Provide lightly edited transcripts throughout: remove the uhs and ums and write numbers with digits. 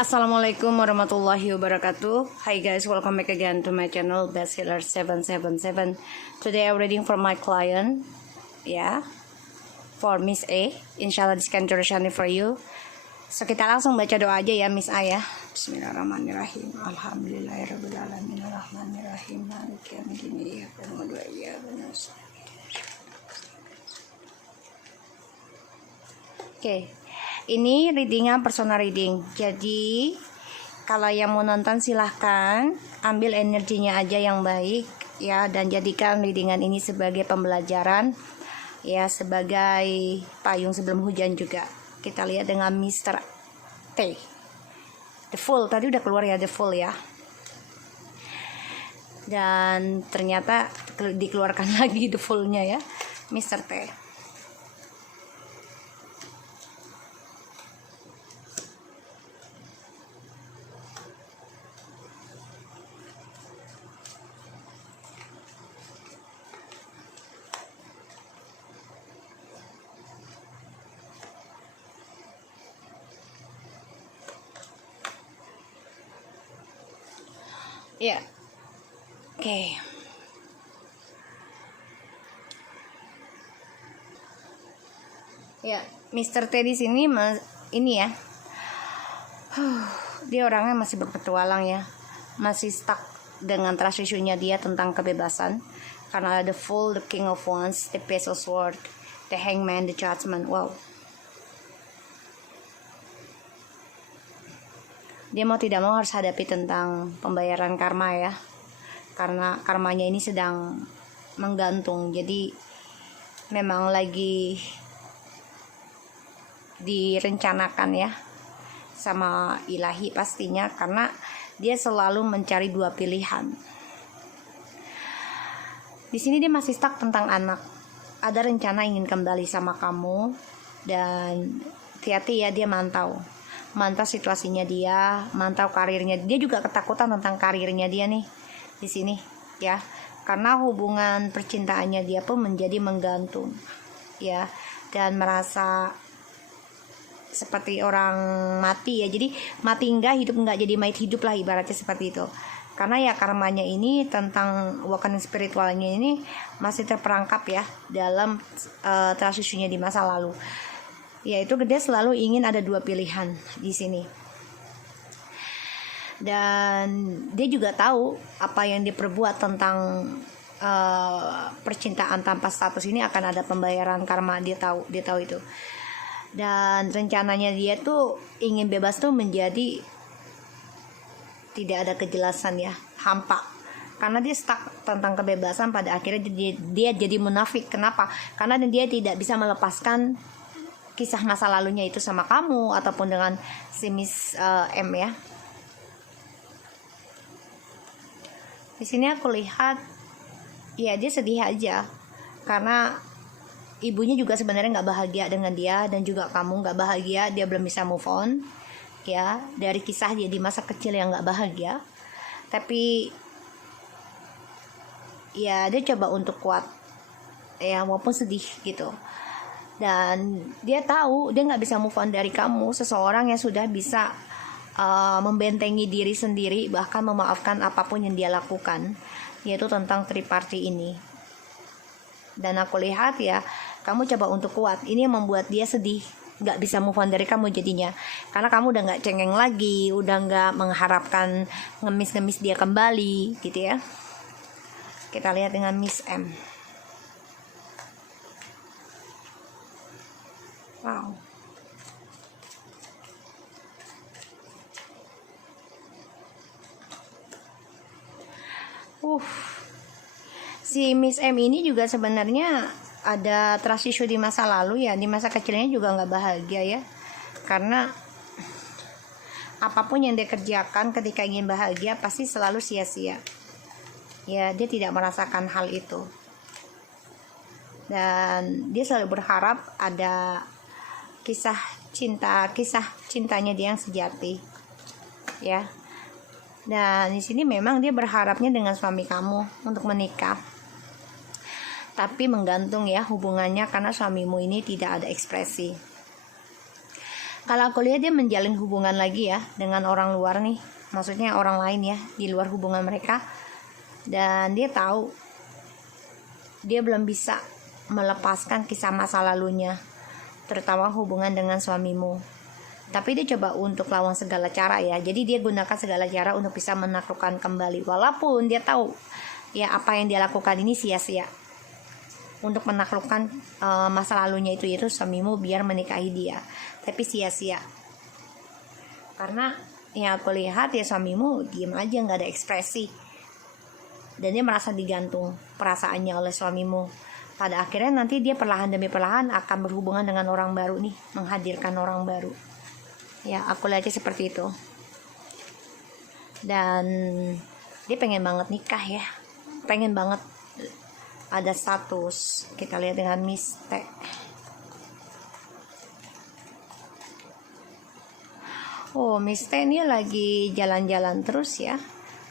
Assalamualaikum warahmatullahi wabarakatuh. Hi guys, welcome back again to my channel Bestseller 777. Today I'm reading for my client, for Miss A. Inshallah this can journey for you. So kita langsung baca doa aja ya Miss A ya. Bismillahirrahmanirrahim. Alhamdulillahirobbilalamin. Arrahmanirrahim. Maliki yaumiddin. Iyyaka na'budu wa iyyaka nasta'in. Oke, ini readingan personal reading. Jadi kalau yang mau nonton silahkan ambil energinya aja yang baik ya, dan jadikan readingan ini sebagai pembelajaran ya, sebagai payung sebelum hujan juga. Kita lihat dengan Mr. T. The Fool tadi udah keluar ya, The Fool ya. Dan ternyata dikeluarkan lagi The Fool-nya ya, Mr. T. Ya, oke. Ya, Mr. T di sini ini ya. Dia orangnya masih berpetualang ya. Masih stuck dengan trust issue-nya dia tentang kebebasan. Karena ada the Fool, the King of Wands, the Page of Swords, the Hangman, the Judgment. Wow. Dia mau tidak mau harus hadapi tentang pembayaran karma ya, karena karmanya ini sedang menggantung. Jadi memang lagi direncanakan ya sama ilahi pastinya, karena dia selalu mencari dua pilihan. Di sini dia masih stuck tentang anak. Ada rencana ingin kembali sama kamu, dan hati-hati ya, dia mantau situasinya dia, mantau karirnya. Dia juga ketakutan tentang karirnya dia nih di sini ya, karena hubungan percintaannya dia pun menjadi menggantung ya, dan merasa seperti orang mati ya. Jadi mati enggak, hidup enggak, jadi mayat hidup lah ibaratnya seperti itu. Karena ya karmanya ini tentang awakening spiritualnya ini masih terperangkap ya dalam transisinya di masa lalu. Yaitu dia selalu ingin ada dua pilihan di sini. Dan dia juga tahu apa yang diperbuat tentang percintaan tanpa status ini akan ada pembayaran karma. Dia tahu itu. Dan rencananya dia tuh ingin bebas tuh menjadi tidak ada kejelasan ya, hampa. Karena dia stuck tentang kebebasan, pada akhirnya dia jadi munafik. Kenapa? Karena dia tidak bisa melepaskan kisah masa lalunya itu sama kamu ataupun dengan si Miss M ya. Di sini aku lihat ya dia sedih aja karena ibunya juga sebenarnya nggak bahagia dengan dia, dan juga kamu nggak bahagia. Dia belum bisa move on ya dari kisah dia di masa kecil yang nggak bahagia. Tapi ya dia coba untuk kuat ya, walaupun sedih gitu. Dan dia tahu dia nggak bisa move on dari kamu, seseorang yang sudah bisa membentengi diri sendiri, bahkan memaafkan apapun yang dia lakukan, yaitu tentang triparty ini. Dan aku lihat ya, kamu coba untuk kuat. Ini yang membuat dia sedih, nggak bisa move on dari kamu jadinya, karena kamu udah nggak cengeng lagi, udah nggak mengharapkan ngemis dia kembali gitu ya. Kita lihat dengan Miss M. Wow. Si Miss M ini juga sebenarnya ada trust issue di masa lalu ya. Di masa kecilnya juga nggak bahagia ya, karena apapun yang dia kerjakan ketika ingin bahagia pasti selalu sia-sia ya. Dia tidak merasakan hal itu, dan dia selalu berharap ada kisah cintanya dia yang sejati ya. Dan di sini memang dia berharapnya dengan suami kamu untuk menikah, tapi menggantung ya hubungannya, karena suamimu ini tidak ada ekspresi. Kalau aku lihat dia menjalin hubungan lagi ya dengan orang luar nih, maksudnya orang lain ya, di luar hubungan mereka. Dan dia tahu dia belum bisa melepaskan kisah masa lalunya, terutama hubungan dengan suamimu. Tapi dia coba untuk lawan segala cara ya. Jadi dia gunakan segala cara untuk bisa menaklukkan kembali, walaupun dia tahu ya apa yang dia lakukan ini sia-sia untuk menaklukkan masa lalunya itu suamimu biar menikahi dia, tapi sia-sia. Karena yang aku lihat ya suamimu diem aja, nggak ada ekspresi, dan dia merasa digantung perasaannya oleh suamimu. Pada akhirnya nanti dia perlahan demi perlahan akan berhubungan dengan orang baru nih, menghadirkan orang baru. Ya aku lihatnya seperti itu. Dan dia pengen banget nikah ya, pengen banget ada status. Kita lihat dengan Miss T. Oh, Miss T ini lagi jalan-jalan terus ya,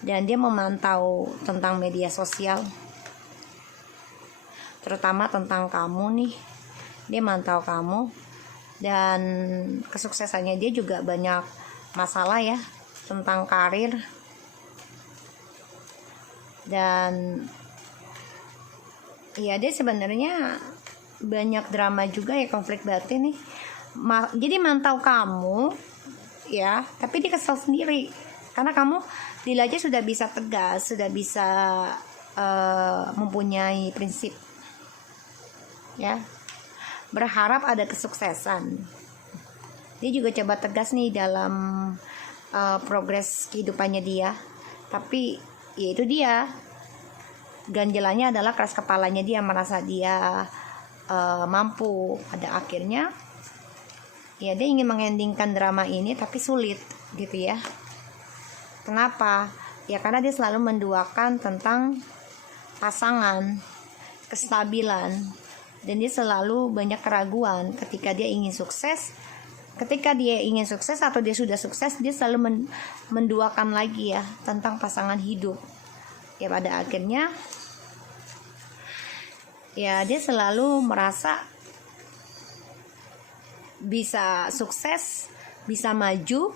dan dia memantau tentang media sosial, terutama tentang kamu nih. Dia mantau kamu, dan kesuksesannya dia juga banyak masalah ya tentang karir. Dan ya dia sebenarnya banyak drama juga ya, konflik batin nih. Jadi mantau kamu ya, tapi dia kesel sendiri karena kamu aja sudah bisa tegas, sudah bisa mempunyai prinsip ya, berharap ada kesuksesan. Dia juga coba tegas nih dalam progres kehidupannya dia, tapi ya itu dia ganjelannya adalah keras kepalanya. Dia merasa dia mampu. Pada akhirnya ya dia ingin mengendingkan drama ini, tapi sulit gitu ya. Kenapa? Ya karena dia selalu menduakan tentang pasangan, kestabilan, dan dia selalu banyak keraguan ketika dia ingin sukses. Ketika dia ingin sukses atau dia sudah sukses, dia selalu menduakan lagi ya tentang pasangan hidup. Ya pada akhirnya ya dia selalu merasa bisa sukses, bisa maju,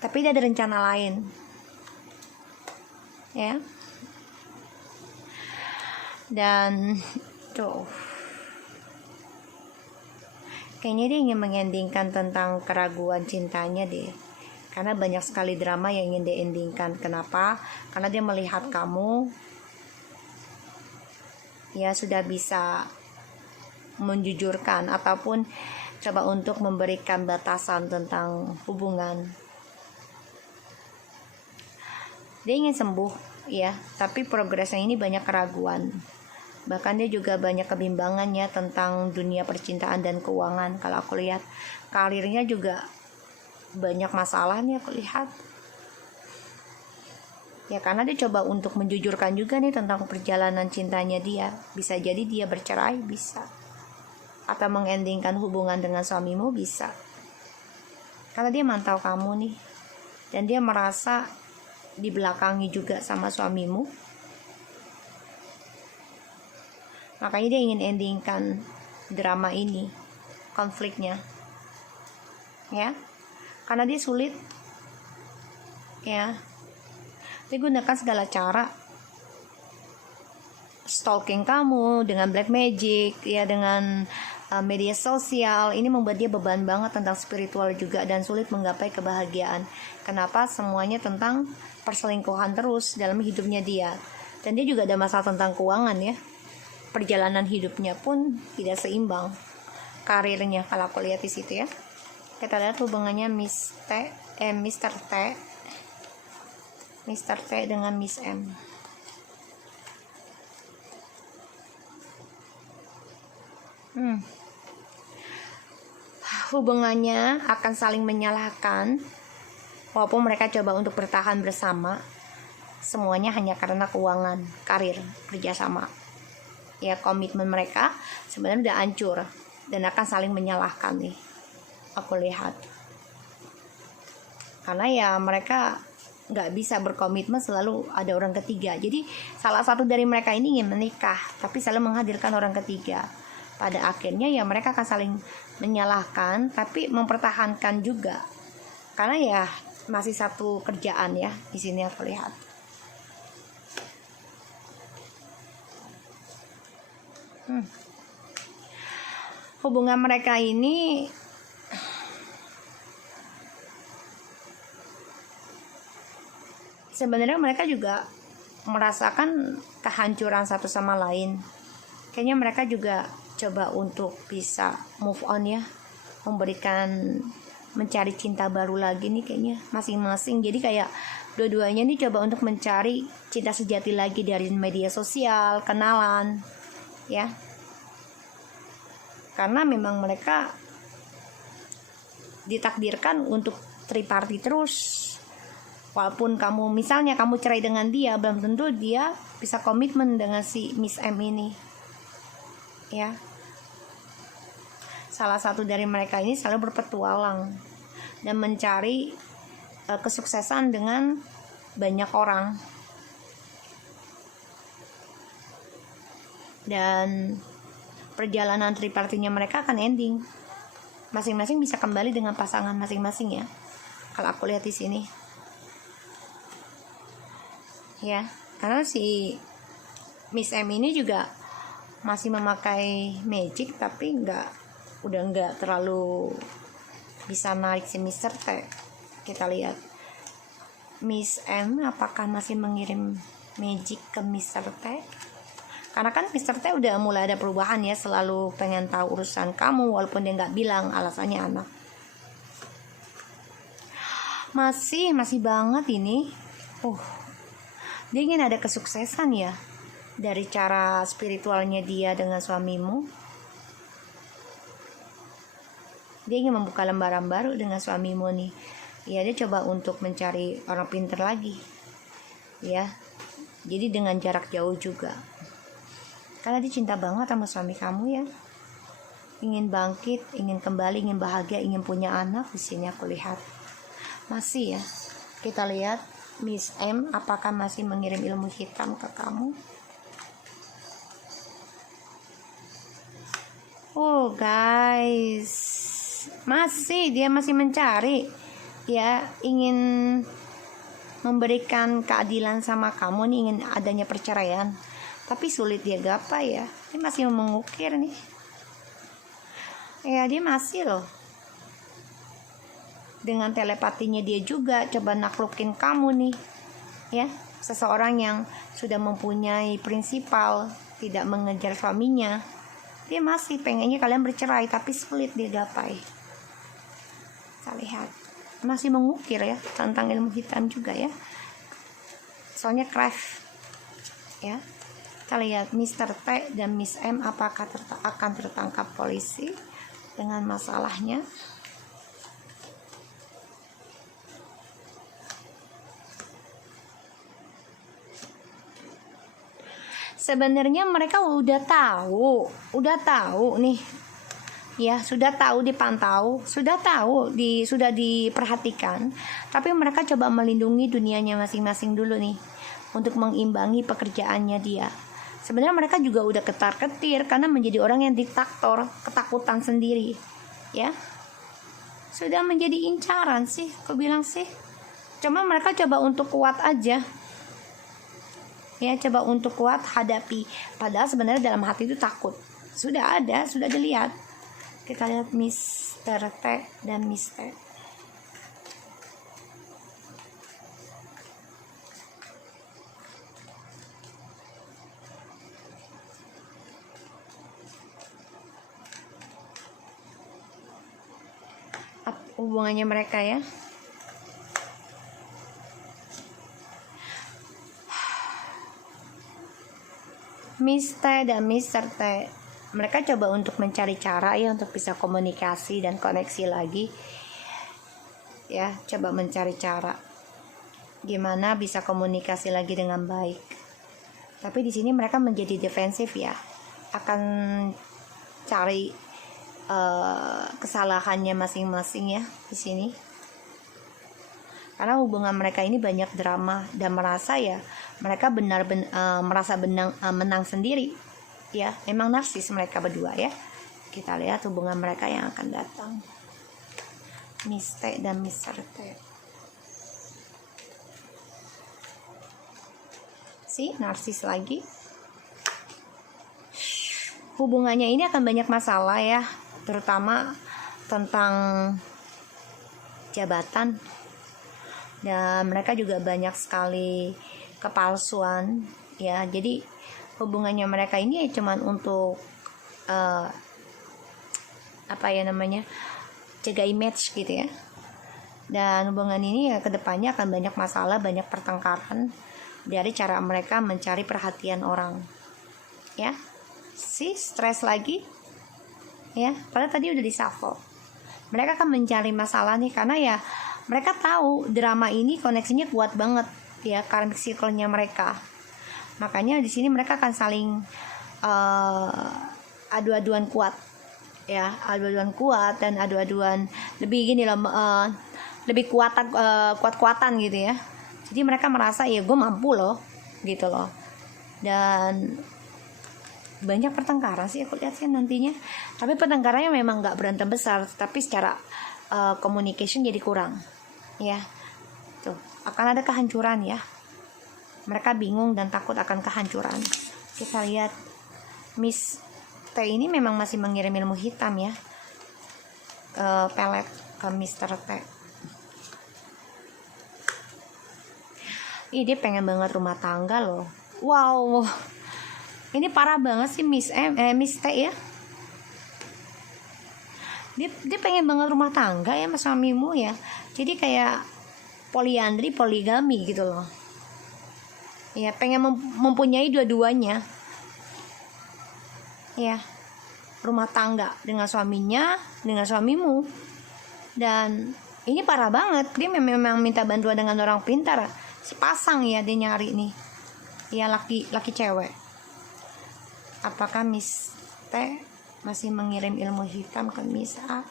tapi dia ada rencana lain ya. Dan tuh kayaknya dia ingin mengendingkan tentang keraguan cintanya deh, karena banyak sekali drama yang ingin dia endingkan. Kenapa? Karena dia melihat kamu ya sudah bisa menjujurkan ataupun coba untuk memberikan batasan tentang hubungan. Dia ingin sembuh ya, tapi progresnya ini banyak keraguan. Bahkan dia juga banyak kebimbangan ya tentang dunia percintaan dan keuangan. Kalau aku lihat karirnya juga banyak masalah nih aku lihat. Ya karena dia coba untuk menjujurkan juga nih tentang perjalanan cintanya dia. Bisa jadi dia bercerai, bisa. Atau mengendingkan hubungan dengan suamimu, bisa. Karena dia mantau kamu nih. Dan dia merasa dibelakangi juga sama suamimu. Makanya dia ingin endingkan drama ini, konfliknya. Ya. Karena dia sulit. Ya. Dia gunakan segala cara, stalking kamu dengan black magic ya, dengan media sosial. Ini membuat dia beban banget tentang spiritual juga, dan sulit menggapai kebahagiaan. Kenapa? Semuanya tentang perselingkuhan terus dalam hidupnya dia. Dan dia juga ada masalah tentang keuangan ya. Perjalanan hidupnya pun tidak seimbang, karirnya kalau aku lihat di situ ya. Kita lihat hubungannya Mr. T dengan Miss M. Hubungannya akan saling menyalahkan, walaupun mereka coba untuk bertahan bersama. Semuanya hanya karena keuangan, karir, kerjasama. Ya komitmen mereka sebenarnya udah hancur dan akan saling menyalahkan nih, aku lihat. Karena ya mereka nggak bisa berkomitmen, selalu ada orang ketiga. Jadi salah satu dari mereka ini ingin menikah, tapi selalu menghadirkan orang ketiga. pada akhirnya ya mereka akan saling menyalahkan tapi mempertahankan juga, karena ya masih satu kerjaan ya di sini aku lihat. Hubungan mereka ini sebenarnya mereka juga merasakan kehancuran satu sama lain. Kayaknya mereka juga coba untuk bisa move on ya, mencari cinta baru lagi nih kayaknya masing-masing. Jadi kayak dua-duanya nih coba untuk mencari cinta sejati lagi dari media sosial, kenalan ya. Karena memang mereka ditakdirkan untuk triparty terus. Walaupun misalnya kamu cerai dengan dia, belum tentu dia bisa komitmen dengan si Miss M ini ya. Salah satu dari mereka ini selalu berpetualang dan mencari kesuksesan dengan banyak orang, dan perjalanan tripartinya mereka akan ending. Masing-masing bisa kembali dengan pasangan masing-masing ya. Kalau aku lihat di sini ya, karena si Miss M ini juga masih memakai magic tapi udah nggak terlalu bisa narik si Mr. T. Kita lihat Miss M apakah masih mengirim magic ke Mr. T, karena kan Mr. T udah mulai ada perubahan ya, selalu pengen tahu urusan kamu walaupun dia nggak bilang alasannya anak. Masih banget ini. Dia ingin ada kesuksesan ya dari cara spiritualnya dia dengan suamimu. Dia ingin membuka lembaran baru dengan suamimu nih. Ya, dia coba untuk mencari orang pintar lagi. Ya. Jadi dengan jarak jauh juga. Karena dia cinta banget sama suami kamu ya. Ingin bangkit, ingin kembali, ingin bahagia, ingin punya anak. Di sini aku lihat. Masih ya. Kita lihat Miss M apakah masih mengirim ilmu hitam ke kamu? Oh guys, dia masih mencari ya, ingin memberikan keadilan sama kamu nih, ingin adanya perceraian, tapi sulit dia gapai ya. Dia masih mengukir nih ya, dia masih loh dengan telepatinya dia juga coba naklukin kamu nih ya. Seseorang yang sudah mempunyai prinsipal, tidak mengejar suaminya, dia masih pengennya kalian bercerai tapi sulit dia gapai. Kita lihat masih mengukir ya tentang ilmu hitam juga ya, soalnya craft ya. Kita lihat Mr. T dan Miss M apakah akan tertangkap polisi dengan masalahnya. Sebenarnya mereka udah tahu nih ya, sudah tahu dipantau, sudah diperhatikan, tapi mereka coba melindungi dunianya masing-masing dulu nih untuk mengimbangi pekerjaannya dia. Sebenarnya mereka juga udah ketar-ketir karena menjadi orang yang diktator, ketakutan sendiri ya, sudah menjadi incaran sih aku bilang sih. Cuma mereka coba untuk kuat aja ya, coba untuk kuat hadapi, padahal sebenarnya dalam hati itu takut. Sudah dilihat. Kita lihat Mr. T dan Miss T. Apa hubungannya mereka ya? Miss T dan Mr. T, mereka coba untuk mencari cara ya untuk bisa komunikasi dan koneksi lagi ya, coba mencari cara gimana bisa komunikasi lagi dengan baik. Tapi di sini mereka menjadi defensif ya, akan cari kesalahannya masing-masing ya di sini. Karena hubungan mereka ini banyak drama dan merasa ya mereka merasa menang sendiri ya. Memang narsis mereka berdua ya. Kita lihat hubungan mereka yang akan datang. Miss T dan Mr. T. Si narsis lagi. Hubungannya ini akan banyak masalah ya, terutama tentang jabatan. Dan mereka juga banyak sekali kepalsuan ya. Jadi hubungannya mereka ini cuman untuk jaga image gitu ya. Dan hubungan ini ya kedepannya akan banyak masalah, banyak pertengkaran dari cara mereka mencari perhatian orang ya. Si stres lagi ya, padahal tadi udah dishuffle. Mereka akan mencari masalah nih, karena ya mereka tahu drama ini koneksinya kuat banget ya, karmic circle-nya mereka. Makanya di sini mereka akan saling adu-aduan kuat ya, adu-aduan kuat dan adu-aduan lebih gini loh, lebih kuat-kuatan gitu ya. Jadi mereka merasa ya gue mampu loh gitu loh. Dan banyak pertengkaran sih aku lihat sih nantinya. Tapi pertengkarannya memang nggak berantem besar, tapi secara communication jadi kurang ya. Tuh akan ada kehancuran ya. Mereka bingung dan takut akan kehancuran. Kita lihat Miss T ini memang masih mengirim ilmu hitam ya, pelet ke Mr. T. Dia pengen banget rumah tangga loh. Wow, ini parah banget sih Miss T ya. Dia pengen banget rumah tangga ya sama suamimu ya. Jadi kayak poliandri, poligami gitu loh. Ya pengen mempunyai dua-duanya. Ya, rumah tangga dengan suaminya, dengan suamimu. Dan ini parah banget. Dia memang minta bantuan dengan orang pintar. Sepasang ya dia nyari nih. Ya laki cewek. Apakah Miss T masih mengirim ilmu hitam ke Miss A?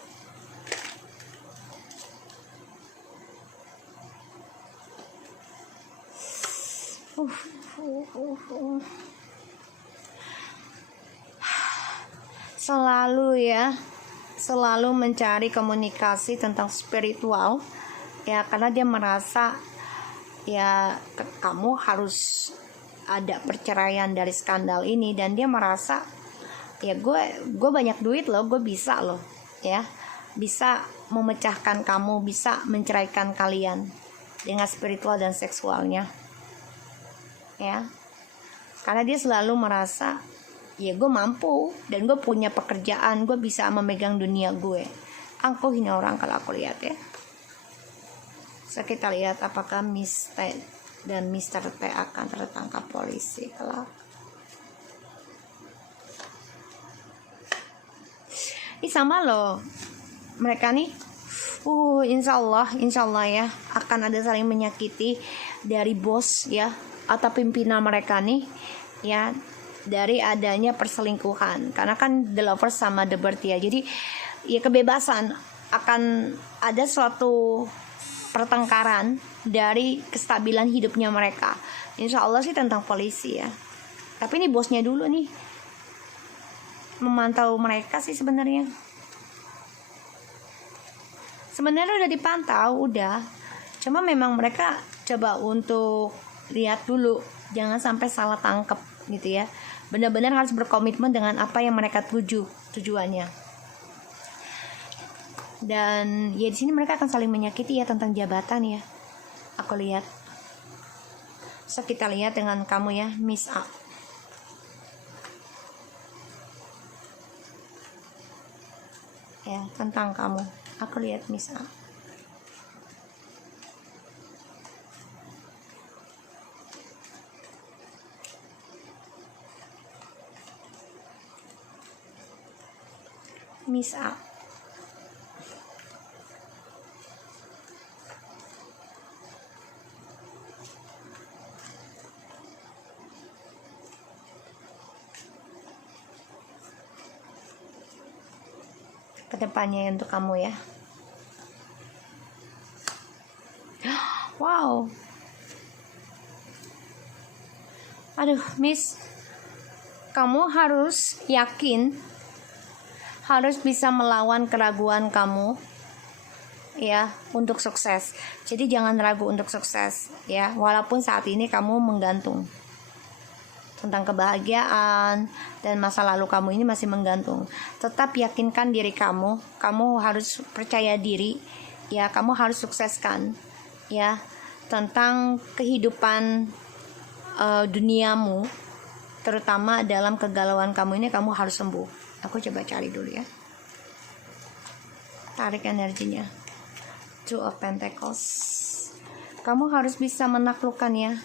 Selalu mencari komunikasi tentang spiritual ya, karena dia merasa ya kamu harus ada perceraian dari skandal ini. Dan dia merasa ya gue banyak duit loh, gue bisa loh ya, bisa memecahkan kamu, bisa menceraikan kalian dengan spiritual dan seksualnya ya. Karena dia selalu merasa ya gue mampu dan gue punya pekerjaan, gue bisa memegang dunia gue. Aku ini orang kalau aku lihat ya. So kita lihat apakah Miss T dan Mr. T akan tertangkap polisi kelak. Ini sama loh mereka nih. Insya Allah ya akan ada saling menyakiti dari bos ya atau pimpinan mereka nih ya, dari adanya perselingkuhan. Karena kan the lovers sama the bird ya. Jadi ya kebebasan, akan ada suatu pertengkaran dari kestabilan hidupnya mereka. Insya Allah sih tentang polisi ya. Tapi ini bosnya dulu nih memantau mereka sih sebenarnya. Sebenarnya udah dipantau, udah. Cuma memang mereka coba untuk lihat dulu, jangan sampai salah tangkep gitu ya. Benar-benar harus berkomitmen dengan apa yang mereka tujuannya. Dan ya di sini mereka akan saling menyakiti ya tentang jabatan ya. Aku lihat. So kita lihat dengan kamu ya, Miss A. Ya, tentang kamu. Aku lihat Miss A. Miss A. Kedepannya untuk kamu ya. Wow. Aduh, Miss, kamu harus yakin harus bisa melawan keraguan kamu ya untuk sukses. Jadi jangan ragu untuk sukses ya, walaupun saat ini kamu menggantung tentang kebahagiaan dan masa lalu kamu ini masih menggantung. Tetap yakinkan diri kamu harus percaya diri ya, kamu harus sukseskan ya tentang kehidupan duniamu, terutama dalam kegalauan kamu ini kamu harus sembuh. Aku coba cari dulu ya, tarik energinya. Two of Pentacles. Kamu harus bisa menaklukkan ya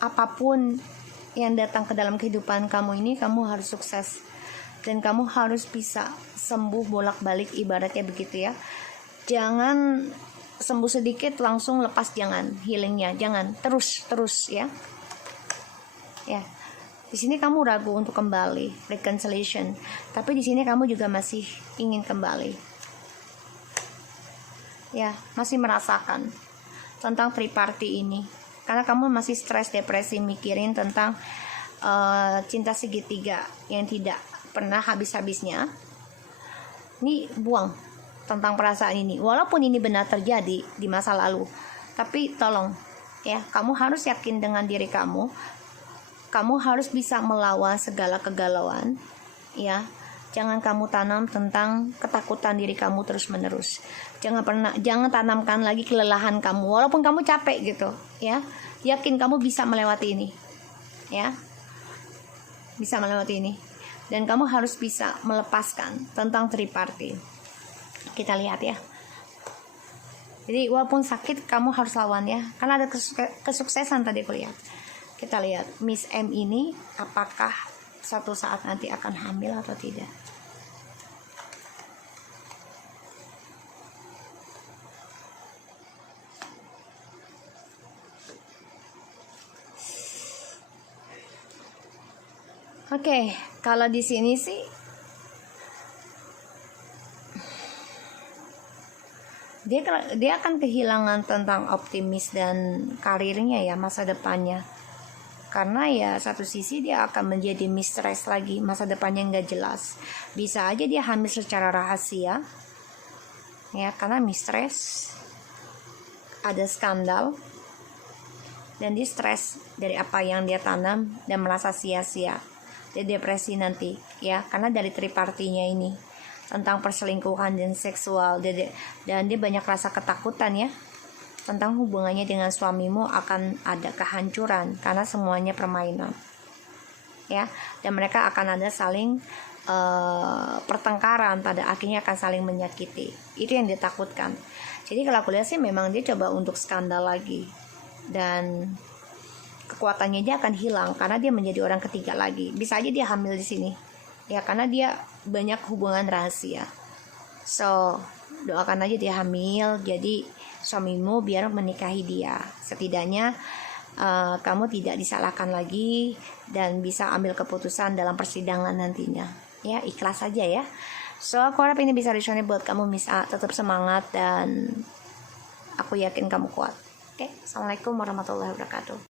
apapun yang datang ke dalam kehidupan kamu ini, kamu harus sukses dan kamu harus bisa sembuh bolak-balik, ibaratnya begitu ya. Jangan sembuh sedikit langsung lepas, jangan healingnya, jangan terus ya. Ya, di sini kamu ragu untuk kembali reconciliation, tapi di sini kamu juga masih ingin kembali. Ya, masih merasakan tentang triparty ini. Karena kamu masih stres, depresi, mikirin tentang cinta segitiga yang tidak pernah habis-habisnya. Ini buang tentang perasaan ini. Walaupun ini benar terjadi di masa lalu, tapi tolong ya, kamu harus yakin dengan diri kamu. Kamu harus bisa melawan segala kegalauan ya. Jangan kamu tanam tentang ketakutan diri kamu terus-menerus. Jangan tanamkan lagi kelelahan kamu, walaupun kamu capek gitu ya. Yakin kamu bisa melewati ini ya, bisa melewati ini, dan kamu harus bisa melepaskan tentang triparty. Kita lihat ya. Jadi walaupun sakit kamu harus lawan ya, karena ada kesuksesan tadi aku lihat. Kita lihat Miss M ini apakah suatu saat nanti akan hamil atau tidak. Oke, kalau di sini sih dia akan kehilangan tentang optimis dan karirnya ya, masa depannya. Karena ya satu sisi dia akan menjadi mistress lagi, masa depannya nggak jelas. Bisa aja dia hamil secara rahasia ya, karena mistress, ada skandal, dan dia stres dari apa yang dia tanam dan merasa sia-sia. Dia depresi nanti ya, karena dari tripartinya ini tentang perselingkuhan dan seksual, dan dia banyak rasa ketakutan ya tentang hubungannya dengan suamimu akan ada kehancuran karena semuanya permainan ya, dan mereka akan ada saling pertengkaran, pada akhirnya akan saling menyakiti. Itu yang ditakutkan. Jadi kalau aku lihat sih memang dia coba untuk skandal lagi, dan kekuatannya dia akan hilang karena dia menjadi orang ketiga lagi. Bisa aja dia hamil di sini ya, karena dia banyak hubungan rahasia. So doakan aja dia hamil, jadi suamimu biar menikahi dia. Setidaknya kamu tidak disalahkan lagi dan bisa ambil keputusan dalam persidangan nantinya ya. Ikhlas saja ya. So aku harap ini bisa resonate buat kamu, Miss A. Tetap semangat dan aku yakin kamu kuat. Oke, Assalamualaikum warahmatullahi wabarakatuh.